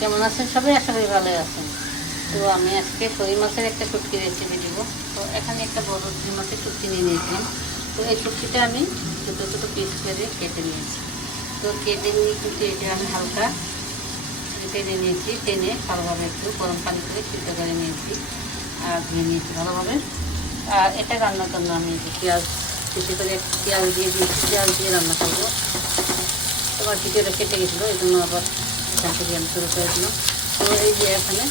কেমন আছেন? সবাই আশা করি ভালোই আছেন। তো আমি আজকে সরি মাছের একটা শুটকি রেসিপি দিব। তো এখানে একটা বড় রুই মাছের শুটকি নিয়ে নিয়েছিলাম। তো এই শুটকিটা আমি ছোটো ছোটো পিস করে কেটে নিয়েছি। তো কেটে নিয়ে কিন্তু এটা আমি হালকা টেনে নিয়েছি। টেনে ভালোভাবে একটু গরম পানি করে সিদ্ধ করে নিয়েছি আর ধুয়ে নিয়েছি ভালোভাবে। আর এটা রান্নার জন্য আমি পেঁয়াজ বেশি করে পেঁয়াজ দিয়ে দিয়েছি। পেঁয়াজ দিয়ে রান্না করব। তোমার ভিডিওটা কেটে গেছিল, এই জন্য আবার আমি শুরু করে দিলাম। তো এই যে এখানে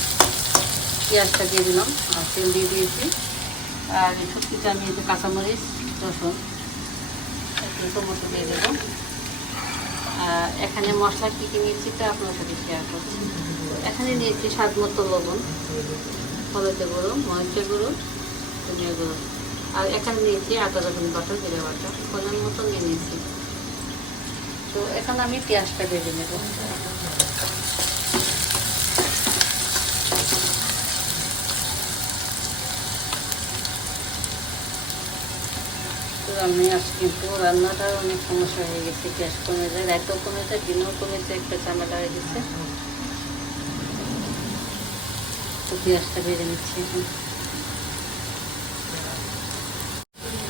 পেঁয়াজটা দিয়ে দিলাম, আর তেল দিয়ে দিয়েছি। আর এই সবজিটা আমি একটু কাঁচামরিচ, রসুন টমেটো দিয়ে দেবো। আর এখানে মশলা কী কী নিয়েছি তা আপনার সাথে শেয়ার করছি। এখানে নিয়েছি স্বাদ মতো লবণ, হলুদের গুঁড়ো, মরিচের গুঁড়ো, ধনিয়া গুঁড়ো। আর এখানে নিয়েছি আদা, রসুন বাটা, জিরে বাটা। পরিমাণ মতো নিয়ে নিয়েছি। তো এখন আমি পেঁয়াজটা ভেজে নেব। তো আমি আজকে কিন্তু রান্নাটা অনেক সমস্যা হয়ে গেছে, গ্যাস কমে যায়, রাতেও কমে যায়, দিনেও কমেছে একটা ঝামেলা হয়ে গেছে। তো পেঁয়াজটা ভেজে নিচ্ছি এখন।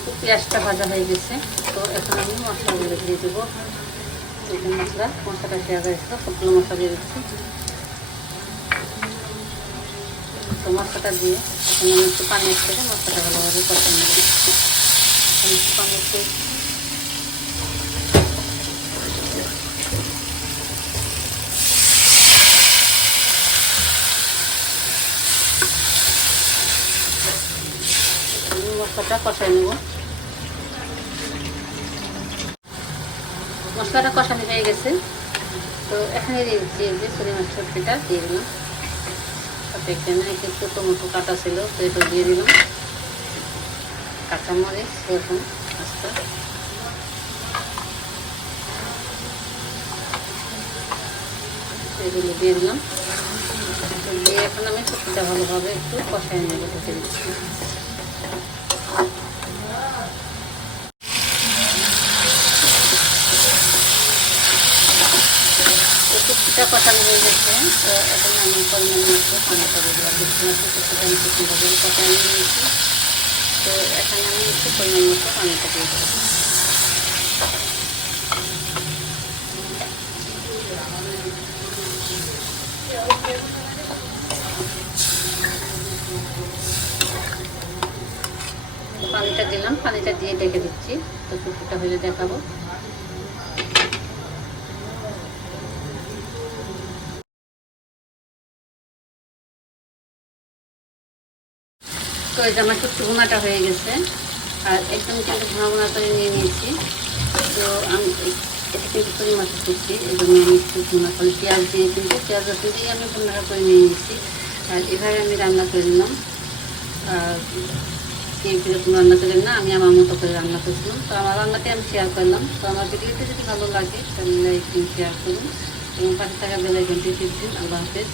তো পেঁয়াজটা ভাজা হয়ে গেছে, তো এখন আমি মশলাগুলো দিয়ে দেবো। চিকেন মশলা মশলাটা দেওয়া হয়েছিল সবগুলো মশলা দিয়ে দিচ্ছি। তো মশলাটা দিয়ে এখন আমি একটু পানি করে মশলাটা ভালোভাবে কষে নেব একটু একটু মশলাটা কষাই মশলাটা কষানো হয়ে গেছে। তো এখানে দিয়ে যে পরিমাণ সবজিটা দিয়ে দিলাম। তারপরে এখানে কিছু টমেটো কাটা ছিল, তো এটা দিয়ে দিলাম। কাঁচামরিচ, রসুন আস্তা এগুলো দিয়ে দিলাম। দিয়ে এখন আমি সবজিটা ভালোভাবে একটু কষাই নেব ঢুকে দিচ্ছি। কষানো হয়ে গেছে। তো এখন আমি পরিমাণ মতো পানি করে দিলাম। দেখতে পাচ্ছি কুচিটা আমি নিয়েছি। তো এখানে আমি একটু পরিমাণ মতো পানিটা দিয়ে দেবো। পানিটা দিলাম, পানিটা দিয়ে ডেকে দিচ্ছি। তো পুকুরটা হলে দেখাবো। তো এই আমার একটু ভুনাটা হয়ে গেছে। আর একদম কিন্তু ভুনা করে নিয়ে নিয়েছি। তো আমি এটা কিন্তু পুরি মাছ করছি, এই জন্য আমি একটু ভুনা করে পেঁয়াজ দিয়ে কিন্তু পেঁয়াজ রসুন দিয়ে আমি ভুনাটা করে নিয়ে নিয়েছি। আর এভাবে আমি রান্না করে নিলাম। আর কে কীরকম রান্না করেন না, আমি আমার মতো করে রান্না করছিলাম। তো আমার রান্নাটি আমি শেয়ার করলাম। তো আমার ভিডিওটি যদি ভালো লাগে, তাহলে শেয়ার করুন। এবং পাশে থাকা বেলাইকনটি টিপ দিন। আল্লাহ হাফেজ।